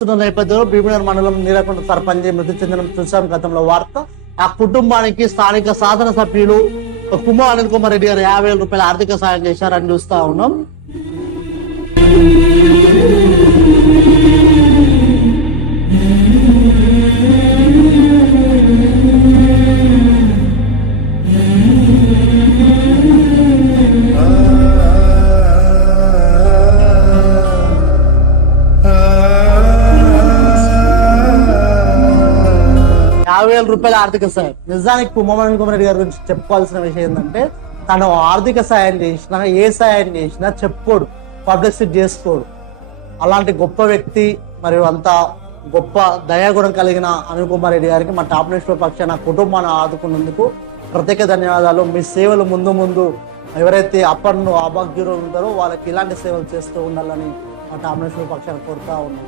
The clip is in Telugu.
నేపథ్యంలో భీమనగర్ మండలం నీలకొండ సర్పంచ్ మృతి చెందిన చూసాం గతంలో వార్త. ఆ కుటుంబానికి స్థానిక శాసనసభ్యులు కుమార్ అనిల్ కుమార్ రెడ్డి గారు 50,000 రూపాయల ఆర్థిక సాయం చేశారని చూస్తా ఉన్నాం. రూపాయల ఆర్థిక సాయం. నిజానికి కుమార్ అనిల్ కుమార్ రెడ్డి గారి గురించి చెప్పుకోవాల్సిన విషయం ఏంటంటే, తను ఆర్థిక సాయం చేసినా ఏ సాయం చేసినా చెప్పుకోడు, పబ్లిసిటీ చేసుకోడు. అలాంటి గొప్ప వ్యక్తి మరియు అంత గొప్ప దయాగుణం కలిగిన అనిల్ కుమార్ రెడ్డి గారికి మా టాప్ న్యూస్ పక్షాన కుటుంబాన్ని ఆదుకున్నందుకు ప్రత్యేక ధన్యవాదాలు. మీ సేవలు ముందు ముందు ఎవరైతే అప్పన్ను అభాగ్యులు ఉంటారో వాళ్ళకి ఇలాంటి సేవలు చేస్తూ ఉండాలని మా టాప్ న్యూస్ పక్షాన కోరుతా ఉన్నాం.